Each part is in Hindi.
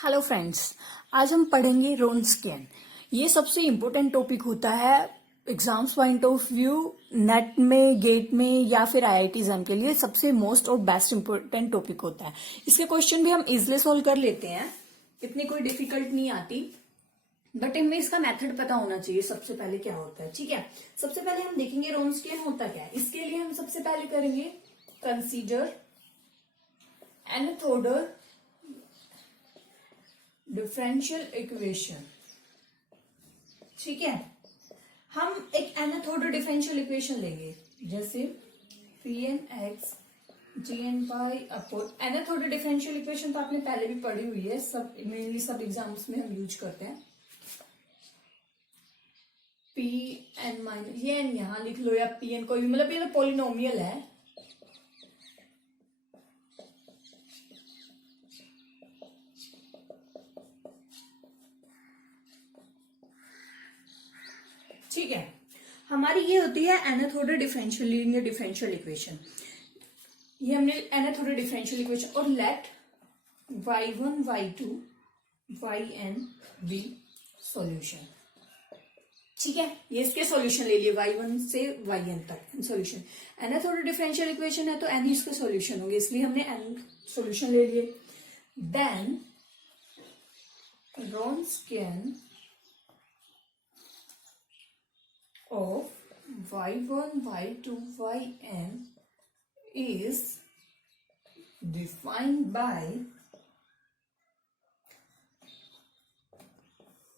हेलो फ्रेंड्स, आज हम पढ़ेंगे रोन्सकियन। ये सबसे इम्पोर्टेंट टॉपिक होता है exams point of view, net में, गेट में या फिर आईआईटी एग्जाम के लिए सबसे मोस्ट और बेस्ट इम्पोर्टेंट टॉपिक होता है। इसके क्वेश्चन भी हम इजिली सॉल्व कर लेते हैं, इतनी कोई डिफिकल्ट नहीं आती, बट हमें इसका मेथड पता होना चाहिए सबसे पहले क्या होता है। ठीक है, सबसे पहले हम देखेंगे रोन्सकियन होता क्या है। इसके लिए हम सबसे पहले करेंगे कंसीडर एनाथोडल डिफरेंशियल इक्वेशन। ठीक है, हम एक एनाथोडल डिफरेंशियल इक्वेशन लेंगे, जैसे P N X G N Y upon an nth order differential equation तो आपने पहले भी पढ़ी हुई है, सब मेनली सब एग्जाम्स में हम यूज करते हैं। पी एन माइनस ये एन यहां लिख लो या पी एन कोई भी, मतलब ये तो पॉलिनोमियल है। ठीक है, हमारी ये होती है nth order differential linear differential equation. ये हमने एनाथोडल डिफरेंशियल इक्वेशन और let y1 y2 yn be solution. ठीक है, ये इसके सॉल्यूशन ले लिए y1 से yn तक सॉल्यूशन। एनाथोडल डिफरेंशियल इक्वेशन है तो n ही इसके सॉल्यूशन होंगे, इसलिए हमने n सॉल्यूशन ले लिए। Then Wronskian of y1 y2 yn is defined by,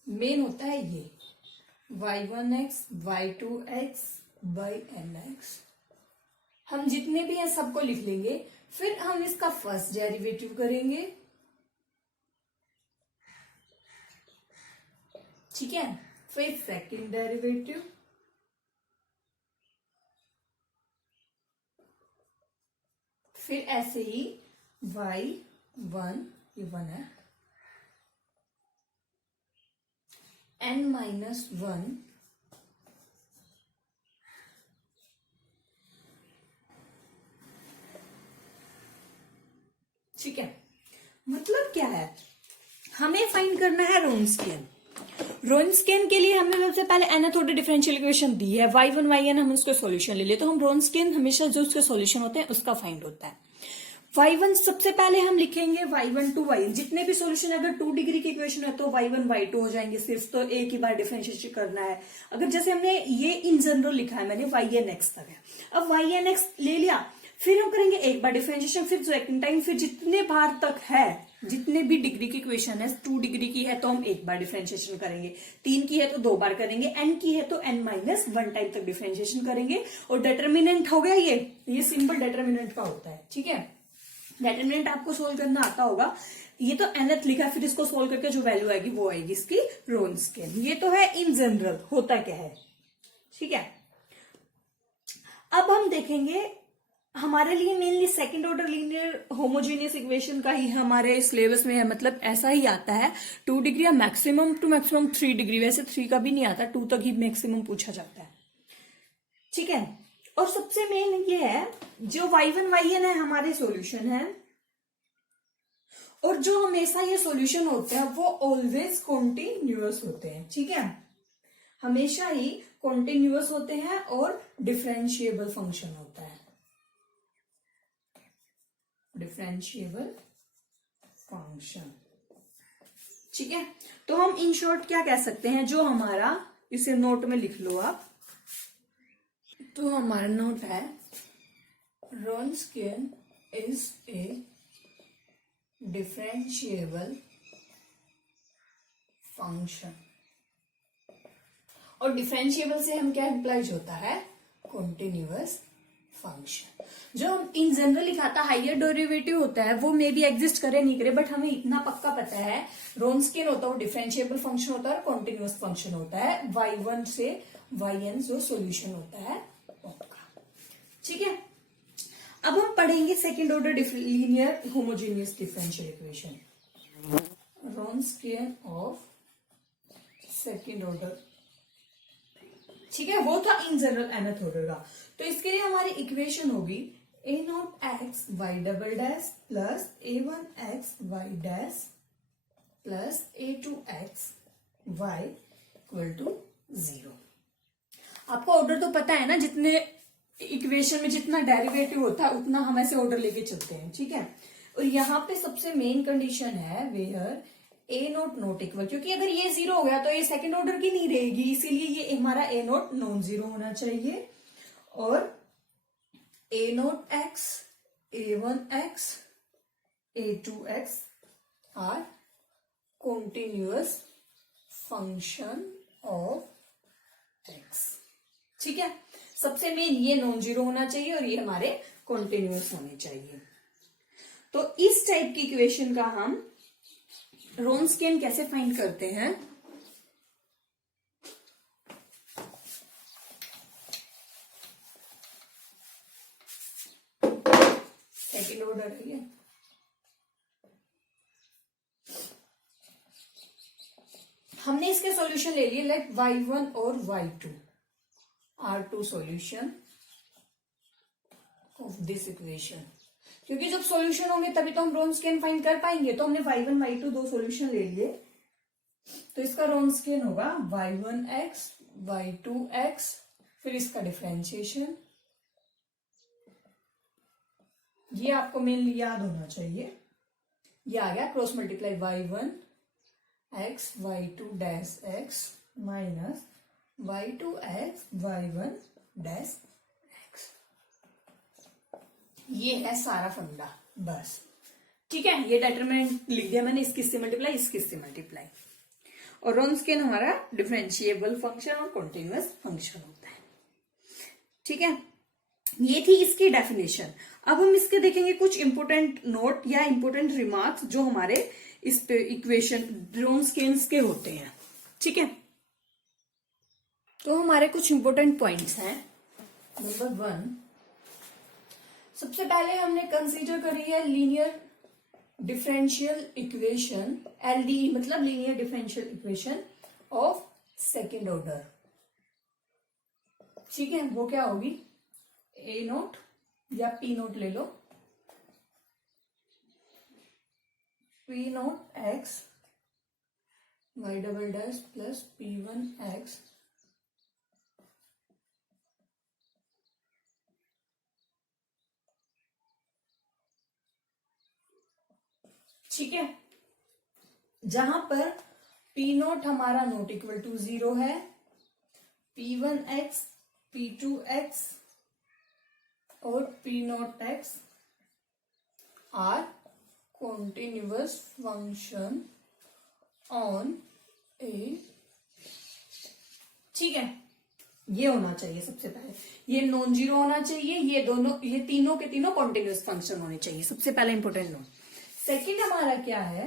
main होता है ये y1x y2x yn x। हम जितने भी हैं सबको लिख लेंगे, फिर हम इसका फर्स्ट डेरिवेटिव करेंगे। ठीक है, फिर सेकंड डेरिवेटिव, फिर ऐसे ही y1 ये 1 है n-1 ठीक है, मतलब क्या है, हमें फाइंड करना है रोन्सकियन। रोन्सकियन के लिए हमने सबसे पहले एनाथोडल डिफरेंशियल इक्वेशन दी है, y1 yn हम उसका सॉल्यूशन ले लिए, तो हम रोन्सकियन हमेशा जो उसके सॉल्यूशन होते हैं उसका फाइंड होता है। y1 सबसे पहले हम लिखेंगे y1 टू y, जितने भी सॉल्यूशन, अगर 2 डिग्री की इक्वेशन है तो y1 y2 हो जाएंगे सिर्फ, तो एक ही बार डिफरेंशिएट करना है। अगर जैसे हमने ये इन जनरल लिखा है मैंने yn x तक है, अब yn x ले लिया, फिर हम करेंगे एक बार डिफरेंशिएशन, फिर सेकंड टाइम, फिर जितने बार तक है, जितने भी डिग्री की इक्वेशन है, 2 डिग्री की है तो हम एक बार डिफरेंशिएशन करेंगे, 3 की है तो 2 बार करेंगे, n की है तो n-1 टाइम तक डिफरेंशिएशन करेंगे। और डिटर्मिनेंट हो गया, ये सिंपल डिटर्मिनेंट का होता है। ठीक है, डिटर्मिनेंट आपको सोल्व करना आता होगा। ये तो nth लिखा है, फिर इसको सोल्व करके जो वैल्यू आएगी वो आएगी इसकी रोन्सकियन। ये तो है इन जनरल होता क्या है। ठीक है, अब हम देखेंगे हमारे लिए mainly second order linear homogeneous equation का ही हमारे सिलेबस में है, मतलब ऐसा ही आता है 2 डिग्री या मैक्सिमम टू मैक्सिमम 3 डिग्री, वैसे 3 का भी नहीं आता, 2 तक ही मैक्सिमम पूछा जाता है। ठीक है, और सबसे मेन ये है जो y1 yn है हमारे सॉल्यूशन है, और जो हमेशा ये सॉल्यूशन होते हैं वो ऑलवेज कॉन्टिन्यूअस होते हैं। ठीक है, हमेशा ही कॉन्टिन्यूअस होते हैं और डिफरेंशिएबल फंक्शन होता है, डिफरेंशिएबल फंक्शन। ठीक है, तो हम इन शॉर्ट क्या कह सकते हैं, जो हमारा, इसे नोट में लिख लो आप, तो हमारा नोट है रोन्सकियन इज ए डिफरेंशिएबल फंक्शन। और डिफरेंशिएबल से हम क्या इंप्लाइज होता है, कॉन्टिन्यूअस फंक्शन। जो हम इन जनरल लिखाता हाइयर डेरिवेटिव होता है वो मे भी एग्जिस्ट करे नहीं करे, बट हमें इतना पक्का पता है रोन्सकियन होता है वो डिफरेंशिएबल फंक्शन होता है और कॉन्टिन्यूअस फंक्शन होता है, y1 से yn जो सॉल्यूशन होता है उनका। ठीक है, अब हम पढ़ेंगे second order linear homogeneous differential equation, Wronskian of second order. ठीक है, वो था इन जनरल nth ऑर्डर का, तो इसके लिए हमारी इक्वेशन होगी a0 x y double dash plus a1 x y dash plus a2x y equal to 0। आपको ऑर्डर तो पता है ना, जितने इक्वेशन में जितना डेरिवेटिव होता है उतना हम ऐसे ऑर्डर लेके चलते हैं, ठीक है। और यहाँ पे सबसे मेन कंडीशन है where a naught not equal, क्योंकि अगर ये 0 हो गया तो ये सेकंड ऑर्डर की नहीं रहेगी, इसीलिए ये हमारा ए नोट नॉन 0 होना चाहिए। और A naught X, a1x, a2x are continuous function of X, ठीक है। सबसे मेन ये नॉन 0 होना चाहिए और ये हमारे कॉन्टिन्यूअस होने चाहिए। तो इस टाइप की इक्वेशन का हम रोन्सकियन कैसे फाइंड करते हैं, सेकेंड ऑर्डर है ये। हमने इसके सॉल्यूशन ले लिए, लेट y1 और y2 are two solution of this equation, क्योंकि जब सॉल्यूशन होंगे तभी तो हम रोन्सकियन फाइंड कर पाएंगे। तो हमने y1 y2 दो सॉल्यूशन ले लिए, तो इसका रोन्सकियन होगा y1x y2x, फिर इसका डिफरेंशिएशन, ये आपको मेनली याद होना चाहिए। ये आ गया cross multiply y1x y2 dash x minus y2x y1 dash x। ये है सारा फंडा, बस, ठीक है। ये डिटरमिनेंट लिख दिया मैंने, इसकी से मल्टीप्लाई, इसकी से मल्टीप्लाई। और रोन्सकियन हमारा डिफरेंशिएबल फंक्शन और कॉन्टिन्यूअस फंक्शन होता है, ठीक है। ये थी इसकी डेफिनेशन। अब हम इसके देखेंगे कुछ इंपोर्टेंट नोट या इंपोर्टेंट रिमार्क्स जो हमारे इस पे इक्वेशन रोन्सकियन के होते हैं, ठीक है। तो हमारे कुछ इंपोर्टेंट पॉइंट्स हैं। नंबर 1, सबसे पहले हमने कंसीडर करी है लीनियर डिफरेंशियल इक्वेशन, एलडीई मतलब linear differential equation of second order, ठीक है। वो क्या होगी, ए नोट या पी नोट ले लो, P naught X Y double dash plus p1 X ठीक है। जहां पर पी नोट हमारा नोट इक्वल टू 0 है, p1x p2x और p naught X are continuous function on A, ठीक है। ये होना चाहिए सबसे पहले, ये नॉन 0 होना चाहिए, ये दोनों, ये तीनों के तीनों कॉन्टिन्यूअस फंक्शन होने चाहिए, सबसे पहले इंपोर्टेंट नोट। सेकेंड हमारा क्या है,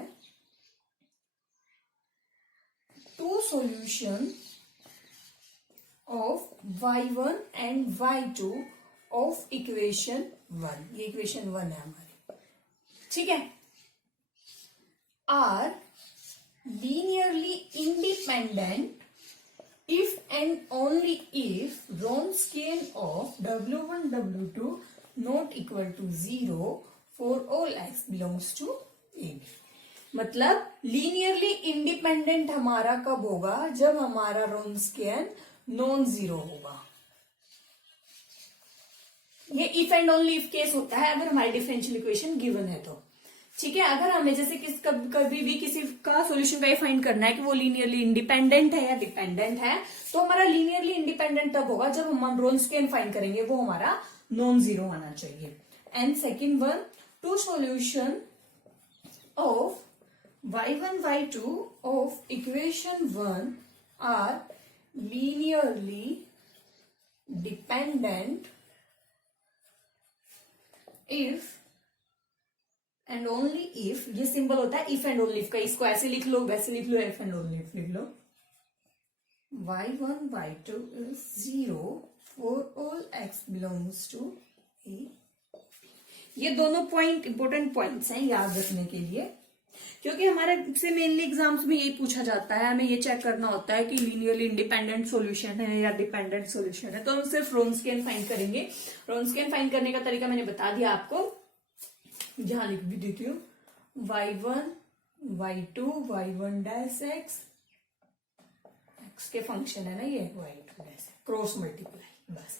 two solution of y1 and y2 of equation 1, ये इक्वेशन 1 है हमारी, ठीक है। Are linearly independent if and only if Wronskian of W1 W2 not equal to 0 for all x belongs to AB। मतलब लीनियरली इंडिपेंडेंट हमारा कब होगा, जब हमारा Wronskian नॉन 0 होगा। ये if and only if case होता है अगर हमारी डिफरेंशियल इक्वेशन गिवन है तो, ठीक है। अगर हमें जैसे कभी भी किसी का सॉल्यूशन का ये फाइंड करना है कि वो लीनियरली इंडिपेंडेंट है या डिपेंडेंट है, तो हमारा लीनियरली इंडिपेंडेंट तब होगा जब हम Wronskian फाइंड करेंगे, वो हमारा नॉन 0 आना चाहिए। And second one, two solution of y1 y2 of equation 1 are linearly dependent if and only if, ये सिंबल होता है इफ एंड ओनली इफ का, इसको ऐसे लिख लो वैसे लिख लो, इफ एंड ओनली इफ लिख लो। y1 y2 is 0 for all x belongs to A। ये दोनों पॉइंट इंपोर्टेंट पॉइंट्स हैं याद रखने के लिए, क्योंकि हमारे से मेनली एग्जाम्स में यही पूछा जाता है, हमें ये चेक करना होता है कि लीनियरली इंडिपेंडेंट सॉल्यूशन है या डिपेंडेंट सॉल्यूशन है। तो हम सिर्फ Wronskian फाइंड करेंगे। Wronskian फाइंड करने का तरीका मैंने बता दिया आपको, जहां लिख भी देती हूँ, y1 y2 y1 dash x के फंक्शन है ना ये y2 डैश क्रॉस मल्टीप्लाई। बस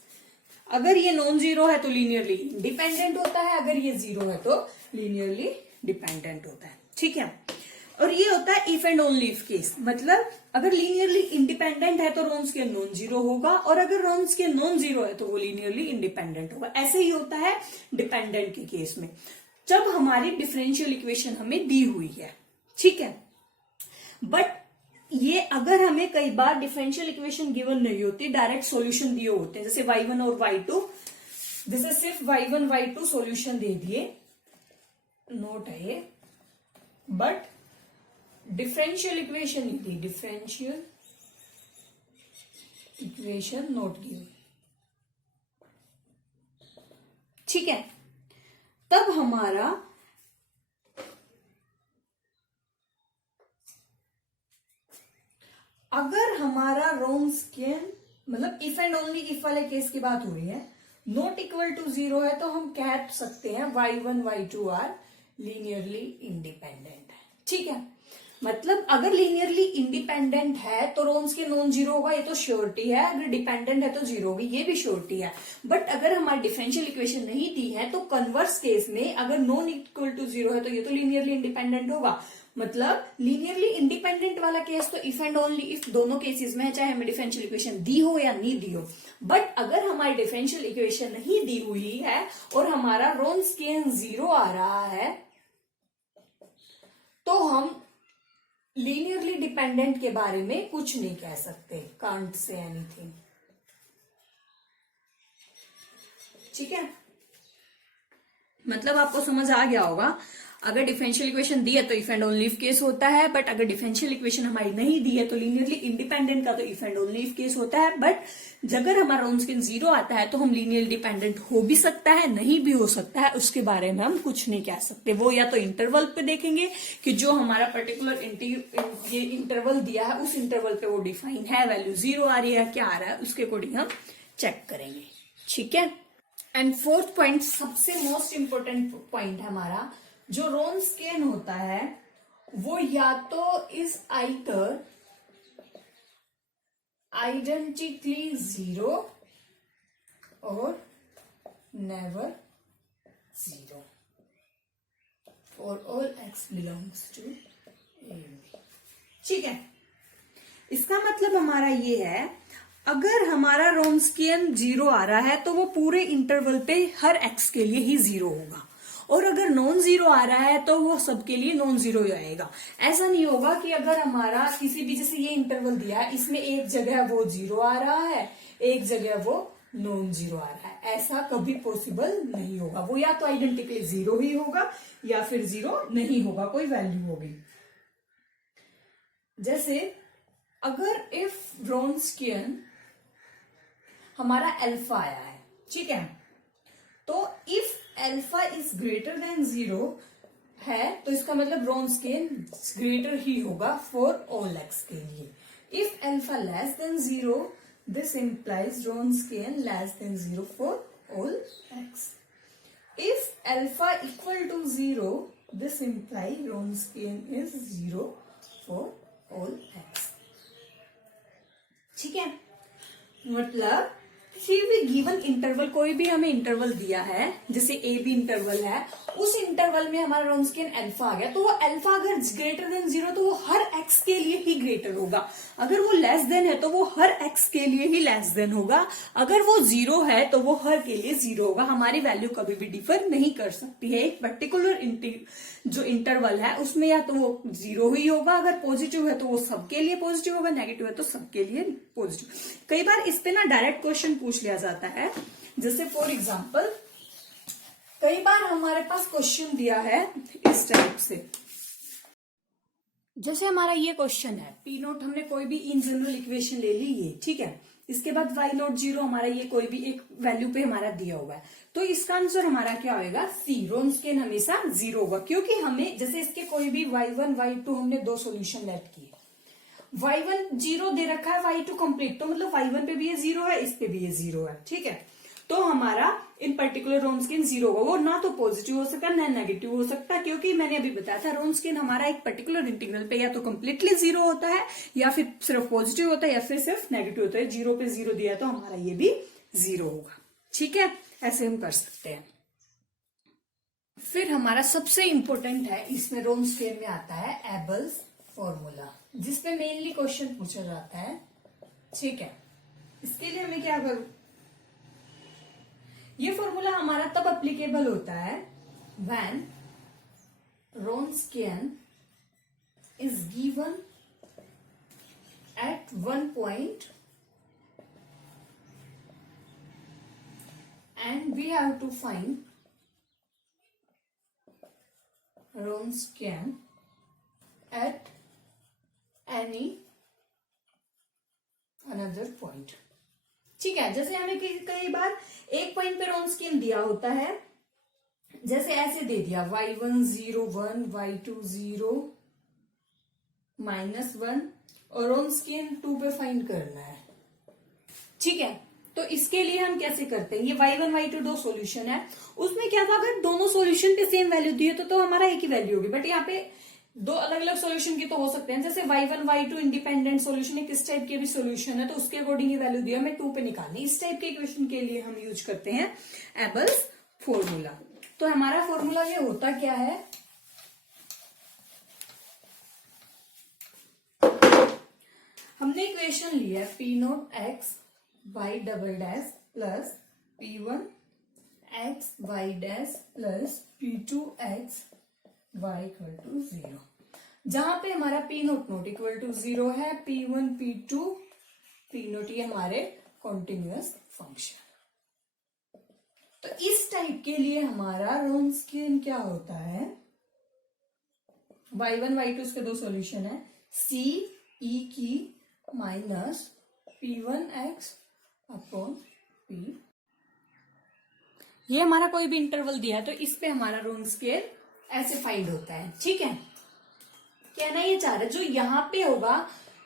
अगर ये नॉन जीरो है तो लीनियरली इंडिपेंडेंट होता है, अगर ये जीरो है तो लीनियरली डिपेंडेंट होता है। ठीक है, और ये होता है if and only if case, मतलब अगर लीनियरली इंडिपेंडेंट है तो रोन्सकियन नॉन जीरो होगा, और अगर रोन्सकियन नॉन जीरो है तो वो लीनियरली इंडिपेंडेंट होगा। ऐसे ही होता है डिपेंडेंट के केस में, जब हमारी डिफरेंशियल इक्वेशन हमें दी हुई है। ठीक है, बट ये अगर हमें कई बार डिफरेंशियल इक्वेशन गिवन नहीं होती, डायरेक्ट सॉल्यूशन दिए होते हैं, जैसे y1 और y2, जैसे सिर्फ y1 y2 सॉल्यूशन दे दिए, नोट है ये, बट डिफरेंशियल इक्वेशन नहीं दी, डिफरेंशियल इक्वेशन नोट गिवन। ठीक है, तब हमारा अगर हमारा रोन्सकियन मतलब इफ एंड ओनली इफ वाले केस की बात हो रही है, नॉट इक्वल टू जीरो है, तो हम कह सकते हैं y1 y2 are linearly independent है। ठीक है, मतलब अगर लीनियरली इंडिपेंडेंट है तो रोन्सकियन नॉन जीरो होगा, ये तो श्योरिटी है। अगर डिपेंडेंट है तो जीरो होगी, ये भी श्योरिटी है। बट अगर हमारी डिफरेंशियल इक्वेशन नहीं दी है तो कन्वर्स केस में अगर नॉन इक्वल टू जीरो है तो ये तो लीनियरली इंडिपेंडेंट होगा। मतलब लीनियरली इंडिपेंडेंट वाला केस तो इफ एंड ओनली इफ दोनों केसेस में है, चाहे हमें डिफरेंशियल इक्वेशन दी हो या नहीं दी हो। बट अगर हमारी डिफरेंशियल इक्वेशन नहीं दी हुई है और हमारा रोन्सकियन जीरो आ रहा है तो हम लीनियरली डिपेंडेंट के बारे में कुछ नहीं कह सकते, कांट से एनीथिंग। ठीक है, मतलब आपको समझ आ गया होगा। अगर डिफरेंशियल इक्वेशन दी है तो if and only if case होता है, बट अगर डिफरेंशियल इक्वेशन हमारी नहीं दी है तो लीनियरली इंडिपेंडेंट का तो if and only if case होता है। बट अगर हमारा रोन्सकियन जीरो आता है तो हम लीनियर डिपेंडेंट हो भी सकता है, नहीं भी हो सकता है, उसके बारे में हम कुछ नहीं कह सकते। वो या तो इंटरवल पे देखेंगे कि जो हमारा पर्टिकुलर ये इंटरवल दिया है उस इंटरवल पे वो डिफाइन है, वैल्यू जीरो आ रही है, क्या आ रहा है, उसके अकॉर्डिंग हम चेक करेंगे। ठीक है, एंड फोर्थ पॉइंट सबसे मोस्ट इंपोर्टेंट पॉइंट हमारा, जो रोन्सकियन होता है वो या तो इज आइदर आइडेंटिकली जीरो और never zero for all x belongs to a b. ठीक है, इसका मतलब हमारा ये है, अगर हमारा रोन्सकियन जीरो आ रहा है तो वो पूरे इंटरवल पे हर एक्स के लिए ही जीरो होगा, और अगर नॉन जीरो आ रहा है तो वो सबके लिए नॉन जीरो ही आएगा। ऐसा नहीं होगा कि अगर हमारा किसी भी, जैसे ये इंटरवल दिया है, इसमें एक जगह वो जीरो आ रहा है, एक जगह वो नॉन जीरो आ रहा है, ऐसा कभी पॉसिबल नहीं होगा। वो या तो आइडेंटिकली जीरो ही होगा या फिर जीरो नहीं होगा, कोई वैल्यू होगी। जैसे अगर इफ रोन्सकियन हमारा अल्फा आया है, ठीक है, तो if alpha is greater than zero है तो इसका मतलब रोन्सकियन ग्रेटर ही होगा फॉर ऑल एक्स के लिए। If alpha less than zero this implies Wronskian less than zero for all X. If alpha equal to zero this implies Wronskian is zero for all X. ठीक है, मतलब किसी भी गिवन इंटरवल, कोई भी हमें इंटरवल दिया है, जैसे ए बी इंटरवल है, उस इंटरवल में हमारा रोन्सकियन अल्फा आ गया, तो वो अल्फा अगर ग्रेटर देन जीरो तो वो हर एक्स के लिए ही ग्रेटर होगा। अगर वो लेस देन है तो वो हर एक्स के लिए ही लेस देन होगा। अगर वो जीरो है तो वो हर के लिए जीरो होगा। हमारी वैल्यू कभी भी डिफर नहीं कर सकती है। एक पर्टिकुलर जो इंटरवल है उसमें या तो वो जीरो ही होगा, अगर पॉजिटिव है तो वो सबके लिए पॉजिटिव होगा, नेगेटिव है तो सबके लिए पॉजिटिव। कई बार इस पे ना डायरेक्ट क्वेश्चन पूछ लिया जाता है, जैसे फॉर एग्जाम्पल कई बार हमारे पास क्वेश्चन दिया है इस टाइप से, जैसे हमारा ये क्वेश्चन है, पी नोट हमने कोई भी इन जनरल इक्वेशन ले ली ये, ठीक है, इसके बाद वाई नोट जीरो हमारा ये कोई भी एक वैल्यू पे हमारा दिया हुआ है, तो इसका आंसर हमारा क्या होगा, सी। रोन्सकियन हमेशा जीरो होगा, क्योंकि हमें जैसे इसके कोई भी y1 y2 हमने दो सोल्यूशन लेट किए, y1 जीरो दे रखा है, y2 कंप्लीट, तो मतलब y1 पे भी ये जीरो है, इस पे भी ये जीरो है, ठीक है। तो हमारा इन पर्टिकुलर रोन्स्किन जीरो होगा। वो ना तो पॉजिटिव हो सकता ना नेगेटिव हो सकता, क्योंकि मैंने अभी बताया था रोन्स्किन हमारा एक पर्टिकुलर इंटीग्रल पे या तो कंप्लीटली जीरो होता है, या फिर सिर्फ पॉजिटिव होता है, या फिर सिर्फ नेगेटिव होता है। जीरो पे जीरो दिया है तो हमारा ये भी जीरो होगा। ठीक है, ऐसे हम कर सकते हैं। फिर हमारा सबसे इंपॉर्टेंट है इसमें रोन्स्किन में आता है एबल्स फॉर्मूला, जिसपे मेनली क्वेश्चन पूछा जाता है। ठीक है, इसके लिए हमें क्या करूं, ये फॉर्मूला हमारा तब अप्लीकेबल होता है when Wronskian is given at one point and we have to find Wronskian at any another point. ठीक है, जैसे हमें कई बार एक पॉइंट पे रोन्स्किन दिया होता है, जैसे ऐसे दे दिया y1 0 1 y2 0 -1 और रोन्स्किन 2 पे फाइंड करना है। ठीक है, तो इसके लिए हम कैसे करते हैं, ये y1 y2 दो सॉल्यूशन है, उसमें क्या था अगर दोनों सॉल्यूशन पे सेम वैल्यू दी तो हमारा एक ही वैल्यू होगी। बट यहाँ पे दो अलग अलग सॉल्यूशन की तो हो सकते हैं, जैसे y1 y2 इंडिपेंडेंट सॉल्यूशन है, किस टाइप के भी सॉल्यूशन है तो उसके अकॉर्डिंग ही वैल्यू दिया हमें 2 पे निकालनी। इस टाइप के इक्वेशन के लिए हम यूज करते हैं एबल्स फॉर्मूला। तो हमारा फॉर्मूला ये होता क्या है, हमने इक्वेशन लिया है p0x y double dash plus p1 x y dash plus p2x y equal to 0, जहां पे हमारा p naught not equal to 0 है, p1 p2 p नोट ये हमारे कॉन्टिन्यूअस फंक्शन। तो इस टाइप के लिए हमारा रोन्स्किन क्या होता है, y1 y2 इसके दो सॉल्यूशन है, c e की माइनस p1x अपॉन p, ये हमारा कोई भी इंटरवल दिया है तो इस पे हमारा रोन्स्किन ऐसे फाइंड होता है। ठीक है, कहना ये चाह रहा है जो यहां पे होगा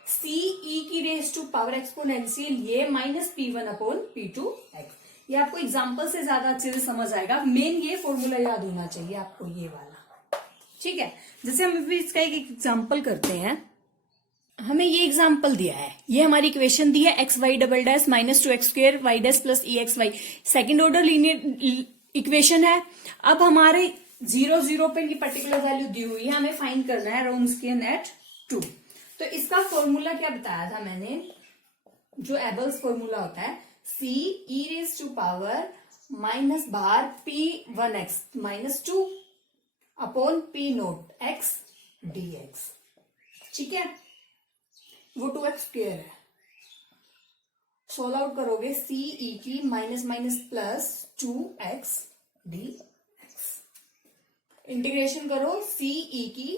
सी ई की रेस टू पावर एक्सपोनेंशियल ये माइनस p1 अपॉन p2x, ये आपको एग्जांपल से ज्यादा अच्छे से समझ आएगा। मेन ये फॉर्मूला याद होना चाहिए आपको, ये वाला। ठीक है, जैसे हम अभी इसका एक एग्जांपल करते हैं, हमें ये एग्जांपल दिया है, ये हमारी इक्वेशन दी है X Y double dash minus 2x square Y dash plus E X Y, second order linear equation है। अब हमारे 0 0 पे की पर्टिकुलर वैल्यू दी हुई है, हमें फाइंड करना है रोन्स्किन एट 2। तो इसका फॉर्मूला क्या बताया था मैंने, जो एबल्स फॉर्मूला होता है सी e raise to power minus बाहर p1x minus 2 upon p note x dx। ठीक है, वो 2x स्क्वायर है, सोल्व आउट करोगे सी ई की minus minus plus 2x dx, integration करो सी ई की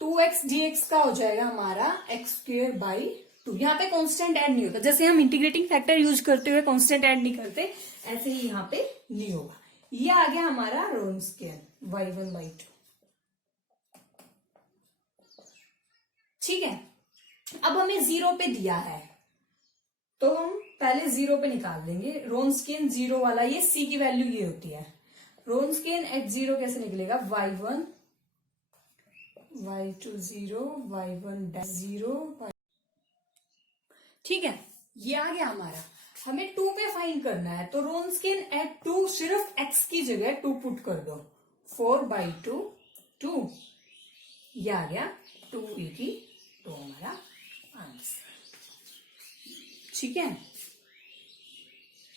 2x dx का हो जाएगा हमारा x स्क्वायर बाई 2। यहाँ पे कांस्टेंट ऐड नहीं होता, जैसे हम इंटीग्रेटिंग फैक्टर यूज करते हुए कांस्टेंट ऐड नहीं करते, ऐसे ही यहाँ पे नहीं होगा। ये आ गया हमारा रोन्स्किन y1 y2। ठीक है, अब हमें 0 पे दिया है तो हम पहले 0 पे निकाल देंगे रोन्स्किन 0 वाला, ये c की वैल्यू ये होती है। रोन्स्किन एट 0 कैसे निकलेगा, y1 y2 0 y1 0। ठीक है, ये आ गया हमारा, हमें 2 पे फाइंड करना है तो रोन्स्किन एट 2 सिर्फ x की जगह 2 पुट कर दो, 4/2 2, ये आ गया 2e की 2 हमारा आंसर। ठीक है,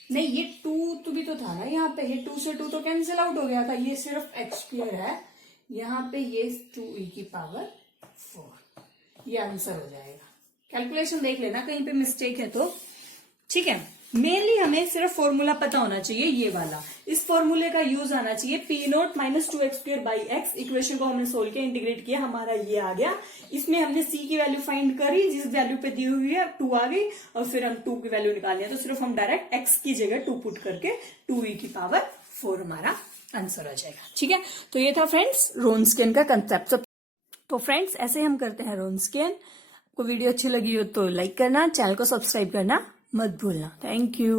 नहीं ये 2 भी तो था ना यहाँ पे, ये 2 से 2 तो कैंसिल आउट हो गया था, ये सिर्फ x स्क्वायर है, यहाँ पे ये 2e की पावर 4, ये आंसर हो जाएगा। कैलकुलेशन देख लेना कहीं पे मिस्टेक है तो। ठीक है, मेनली हमें सिर्फ फॉर्मूला पता होना चाहिए ये वाला, इस फॉर्मूले का यूज आना चाहिए p note minus 2x square by x। Equation को हमने सोल्व किया, इंटीग्रेट किया, हमारा ये आ गया। इसमें हमने c की वैल्यू फाइंड करी, जिस वैल्यू पे दी हुई है 2 आ गई, और फिर हम 2 की वैल्यू निकालनी है तो सिर्फ हम डायरेक्ट x की जगह 2 पुट करके 2e की पावर 4 हमारा आंसर आ जाएगा। ठीक है, तो ये था फ्रेंड्स रोन्स्किन का कंसेप्ट। तो फ्रेंड्स ऐसे हम करते हैं रोन्स्किन। को वीडियो अच्छी लगी हो तो लाइक करना, चैनल को सब्सक्राइब करना मत भूलना। Thank you.